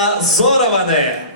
Анна Зорованы.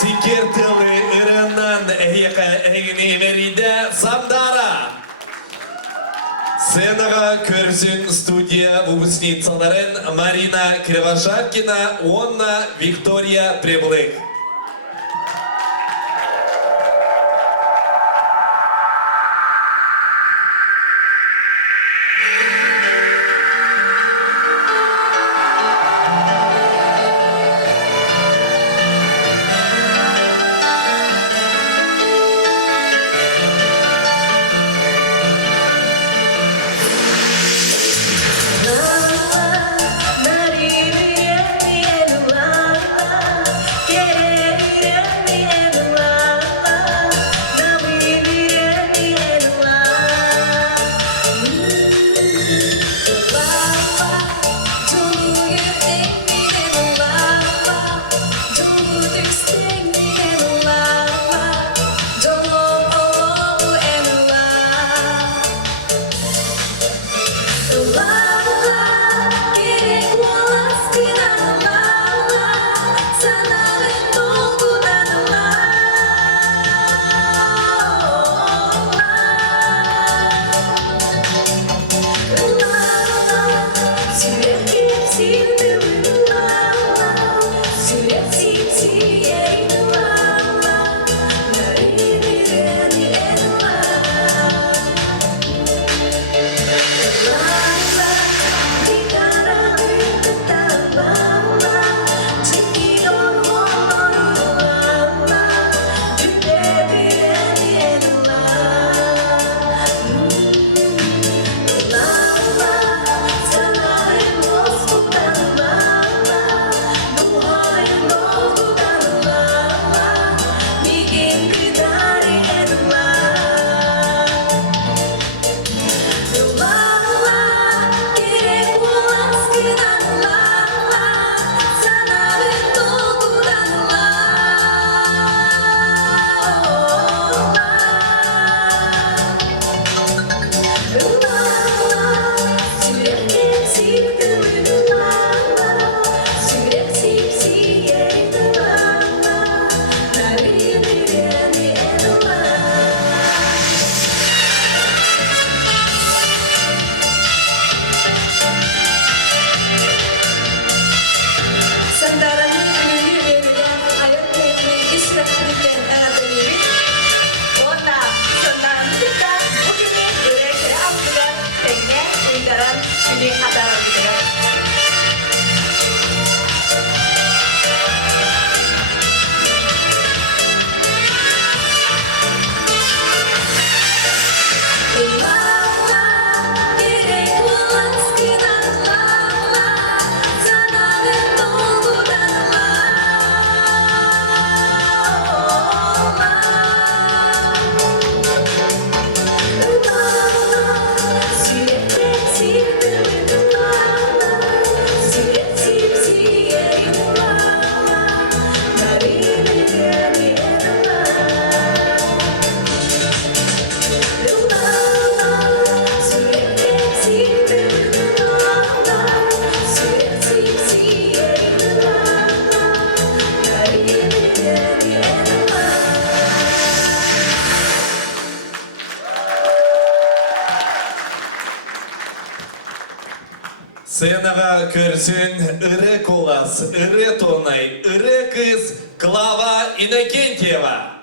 Sikirtili üründen egini veride Sandara. Сценаға көрсін студия выпускницаларын Марина Кривошапкина, Онна Виктория Преблых. Yeah. Сценаға көрсін ірі колас, ірі тонай, ірі кыз Клава Иннокентьева.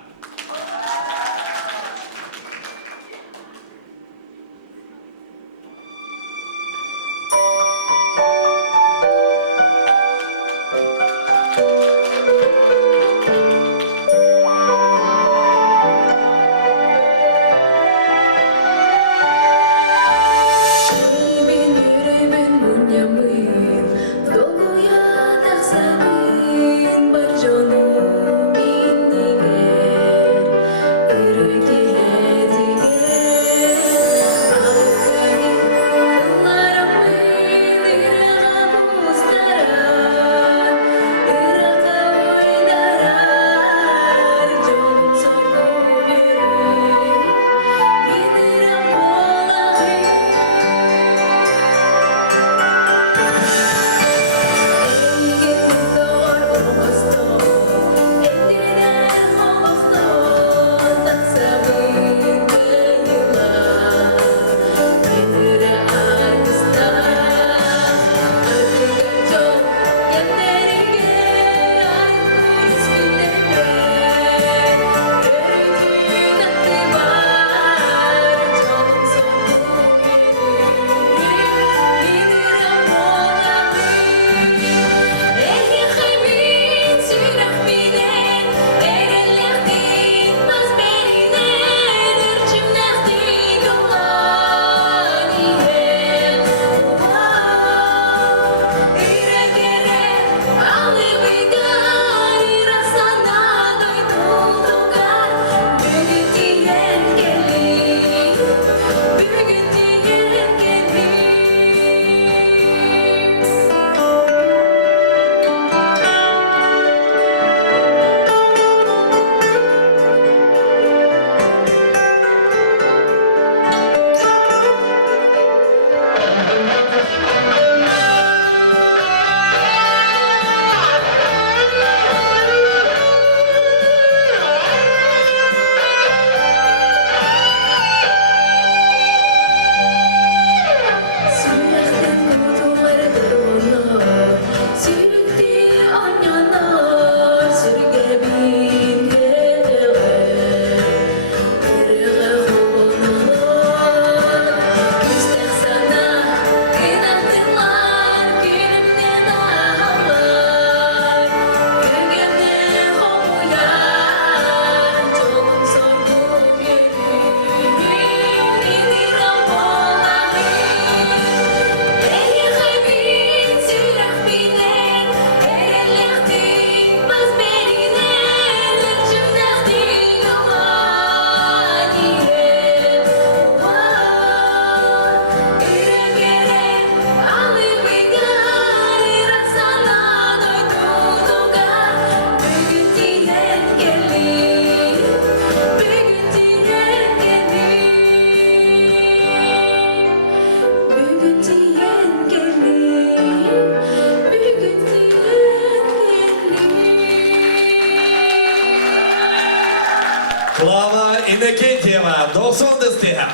Клава Иннокентьева, 90-тыга.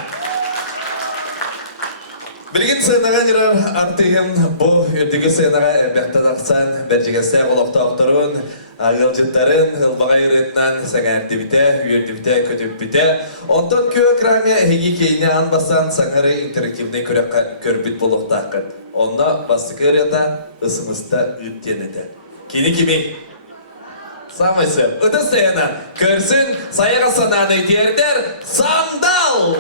Білген сценаға нерар артыгын бұл үрдігі сценаға бәқтен ақсан бәржігесі қолақты ақтырын, ғылжыттарын ғылбаға үйретінен саңарды біте, үйерді біте, көтіп біте. Онтан көй экраны әйгі кейіне анбасан саңары интерактивный көрбіт болуқты ақын. Онда басы көреді, ұсымызда үттенеді. Кейні кеме? Самайсы, ұты сцена, көрсін сайыға сананы өтердер, Сандал!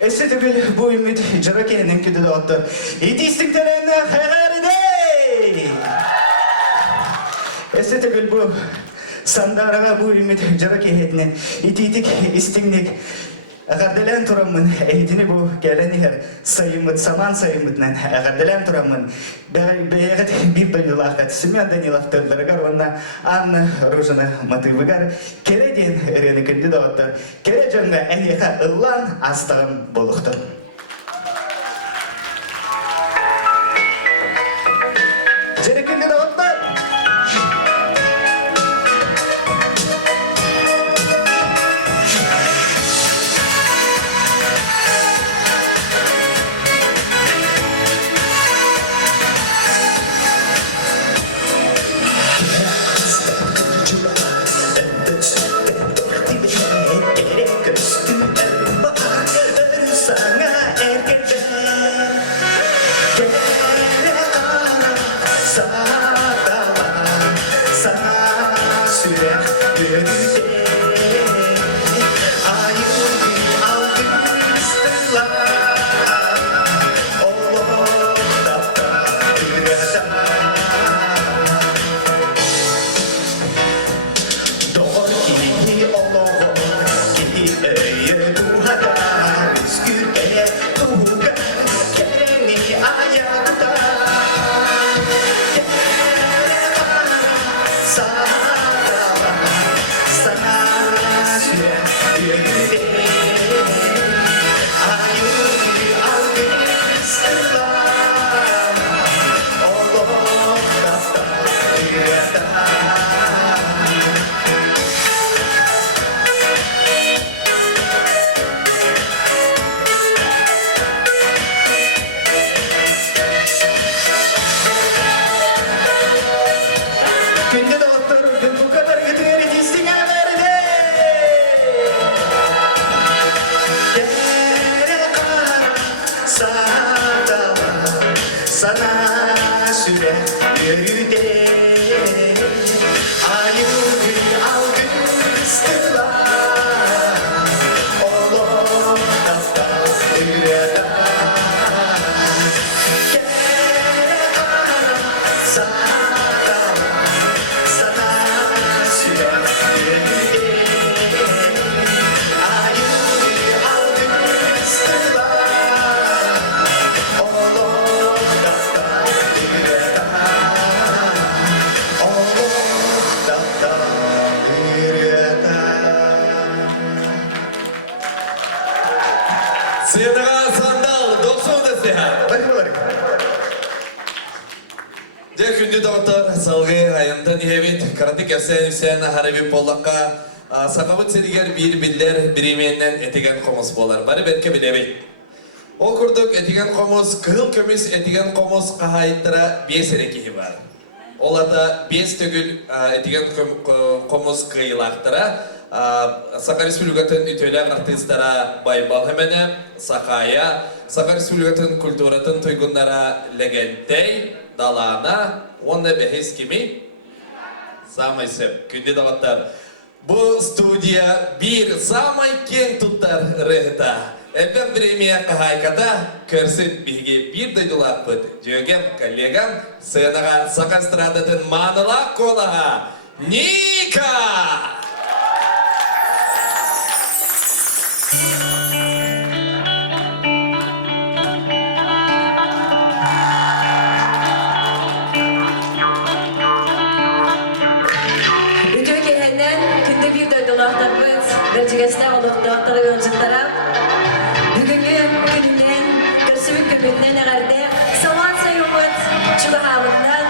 Essetibül bu ümit Jarake'nin küdü de attı. İtistiklerini hayalide. Essetibül bu sandaraga bu ümit Jarake'nin ititik istinglik. Agardelen turamın eğitini bu geleniher sayımıt saman sayımıtnan agardelen turamın beyget bir bölülağat Semyon Danilov töllergar ona Anna Rozana Matıvıgar keredin ereni kandidatlar kerecenga ehyeha ıllan astağın boluqtur. Jere kandidatlar Sangat sana süre yürüde ayıdır algıstılar olur tastas yürüde sana süre yürüde ayıdır algıstılar olur tastas yürüde Сыйныға сандал, доқсын да сыйға. Де күнді дауыттар салғы айында нехевет, каратик әсен хараби боллаққа сақабыт сенігер бір білдер біременнен етеген қомыс болар. Бары бәтке білебей. Ол күрдік етеген қомыс, кығыл көміс етеген қомыс қағайттыра 5 әрекеғі бар. Ол ата 5 түгіл етеген қомыс қиылақтыра Сақа Республикатын үтөлән артистара Байбал хәмәне, Сақая, Сақа Республикатын культуратын тойгуннара Легентей, Далана, онна бәхес кеми? Самай сөп, күнде дағаттар. Бұл студия бір самай кен тұттар рыхыта. Әлбән премия қағайката көрсін бігі бір дайдулақ бұд. Жөген коллегам сыйынаға Сақа эстрадатын манылақ қолаға Ника! Gerçekten olukta yolculara bugünün gününden, körsümün gününden ağırda saman sayımız çuga havından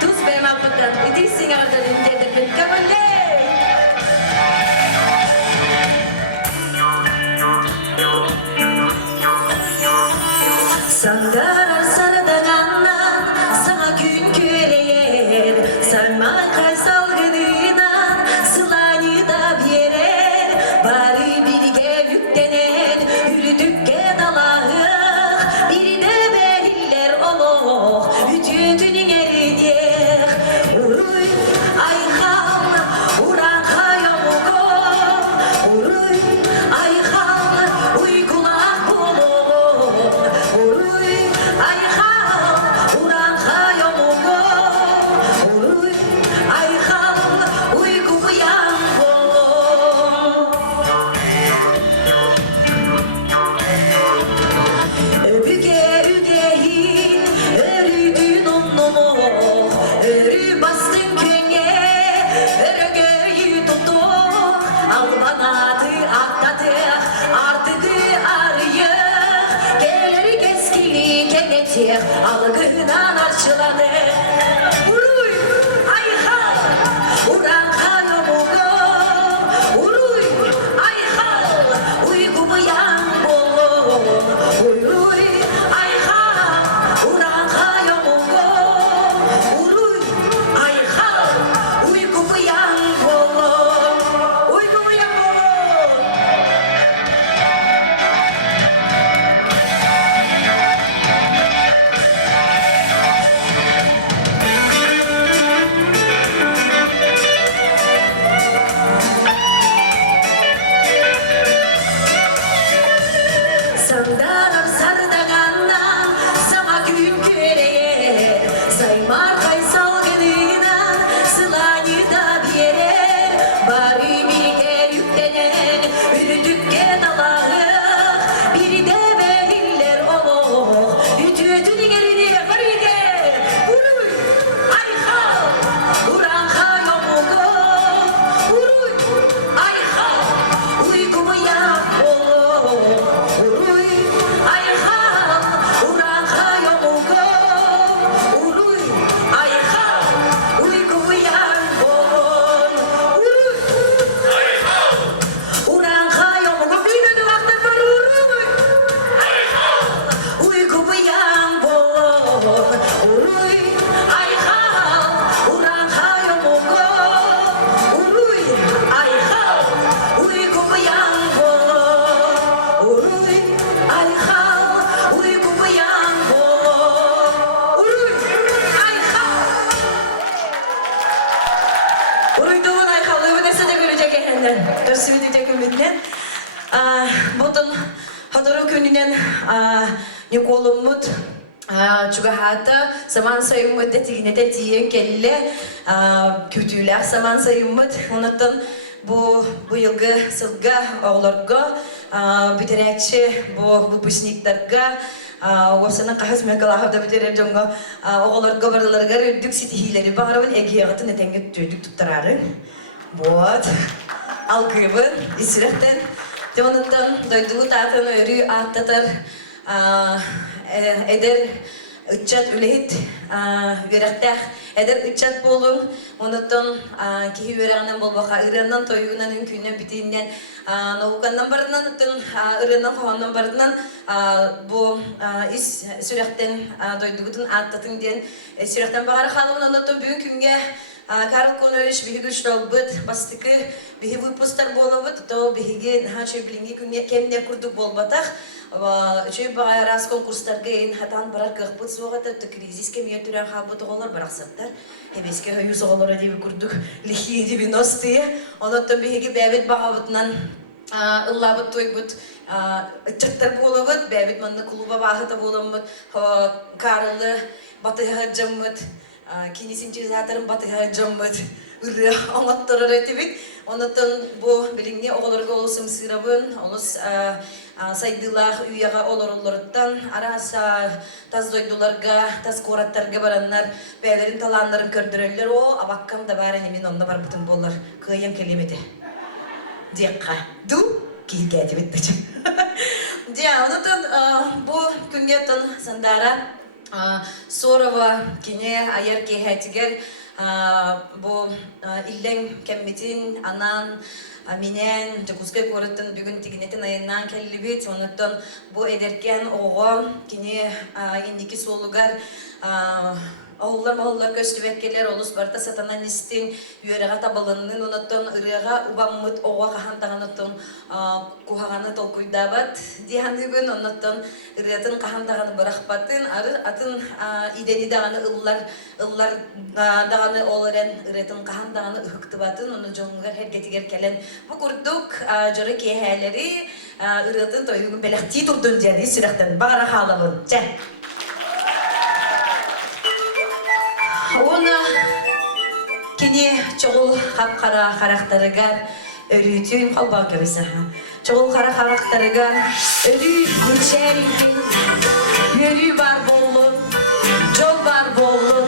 tuz ve mahmuttan edilsin ağırdanın dedirmin kabulde. Sandarar sarıdan anlan, sana gün köleyer, sarma kaysal gönünden, sılanı da bir yere. Bari bilge yüklenen, yürüdükke dalağıq, bir de beliller oluq, vücudunun eridik. Uruy, ayxal, uranqa yomuqum, uruy, ayxal, uykulaq buluq. Uruy, ayxal, uranqa yomuqum, uruy, ayxal, uykuyan buluq. Öbüge ügehin, örüdün onlumu, örü bastın köne, örgöyü tutuk, almanadı atladık, artıdı arıyık, gelir keskili kenetik, algınan arçıladık. Uruy, ayhal, uranqa yomuğum, uruy, ayhal, uygumayan bolum, uruy, ayhal, uranqa yomuğum, uruy, ayhal, uygumayan bolum, uygumayan bolum. Онотон Хадору күнінен Николуммут Чугахата саман сайыммыт детигинете тиен келле күтүләк саман сайыммыт. Онотон бу йылгы сылга оғларга битерәкче бу выпускниктарга Осының қағыз мәкалағавда бітерер жоңға оғыларға барларға үрдік сетихилері бағарабын әгияғатын әтенге төйдік тұттарары. Вот. Алғыбын, исіректен. Темонаттан дойдығы татын өрі аттатар әдер үтчат үлейт верақтақ әдер үтчат болуң. Онаттан кейі верағынан болбақа ұраннан тойығынан үнкүйінен бітейінен науканнан барынан үттін ұраннан қоғаннан барынан бұл ис сүректен дойдығытын аттатын ден сүректен бағары қалуын онаттан бүгін күнге Карл Конович биһиги үшталбыт, бастыкы биһи выпустар болабыт, то биһиги чөй билинги күнге кемнер курдук болбатах, чөй багайрас конкурстарга ин хатан барар кыхпыт сугатыр, то кризис кемия түрен хабыт оголор бараксаттар. Эбеске хаюз оголора диби курдук лихи 90-е. Оноттон биһиги бәбит багабытынан ыллабыт тойбыт, чыктар болабыт, бәбит манны клуба багыта боламыт, Карлы батыга жаммыт. Кинесинчизаторын батыға жамбыд үрі оңаттырыр әтібік. Онаттан бұл біліңне оғыларға олысым сырабын, олыс сайдылақ үйяға олар-оларыттан араса таз дойдуларға, таз қораттарға бараннар, бәлерін таландарын көрдірелер, о, абаққам да бәрін емен онына бар бұтын болар, қойын келеметі. Декқа, ду, кейге әтібет бәчі. Онаттан бұл күнгеттен сандара, Сорова кине аяр кехетигер бу иллен кеммитин анан минен жакускай корыттын бүгүн тигинетин айынан келлибит. Онуттан бу эдеркен ого кине индики солугар Оğullar köstübekkeler olus barda satanistin üyereğe tabalının onatton ırığa ubammıt oğa kahandağınıttın kuhağını tolkuydabat dihandıgın onatton ırığın kahandağını bırakbatın atın ideni dağını ıllar dağını olaren ırığın kahandağını ıhıktıbatın onu jongar her getiger kelen bu kurduk jörü keheleri ırığın toyuğun belekti turdun jadi sürekten bağıra halabın Ona kini çoğul kapkara karakterigar örütüyüm kalbağ görürsen çoğul kara karakterigar örü geçerken yürü var bollu yol var bollu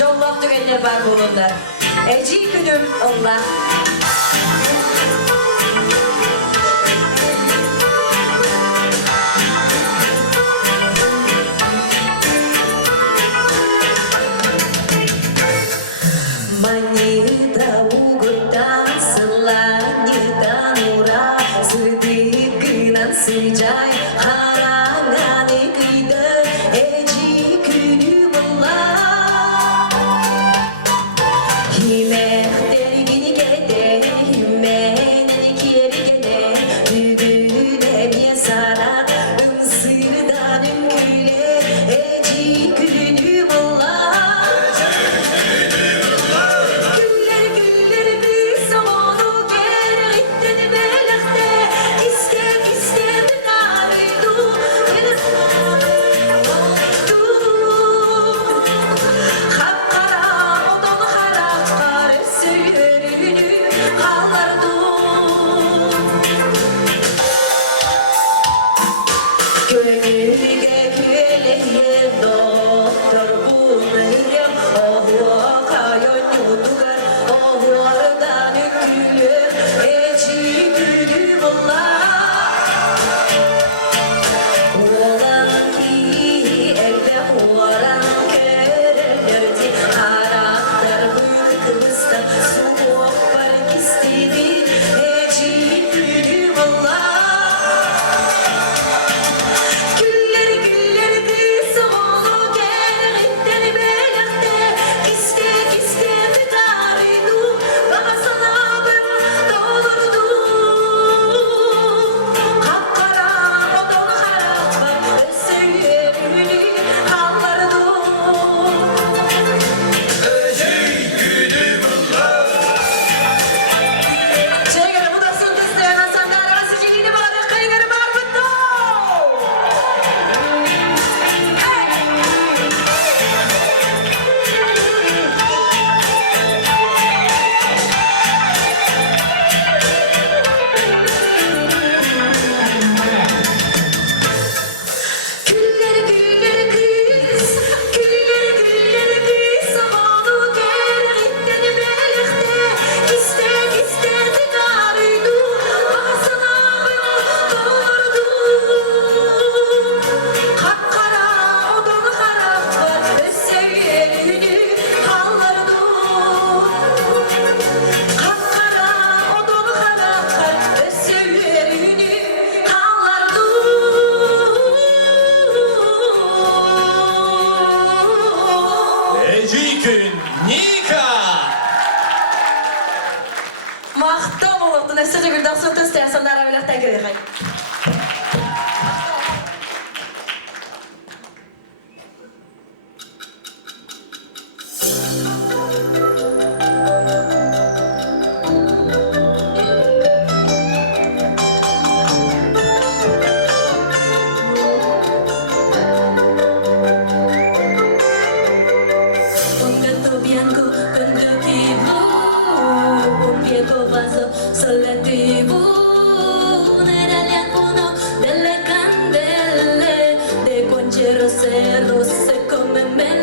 yollar tükenler var bolunlar eci günüm Allah Манида угутан сыланидан ура сыдыгынан сыжай хараңаны кыйды эжи күнү болла химехтер гини кете Тунника! Мақта болуқтын, әсі жүгілді ақсуты стәсандара біліқті әкелі қай. Cerro se come me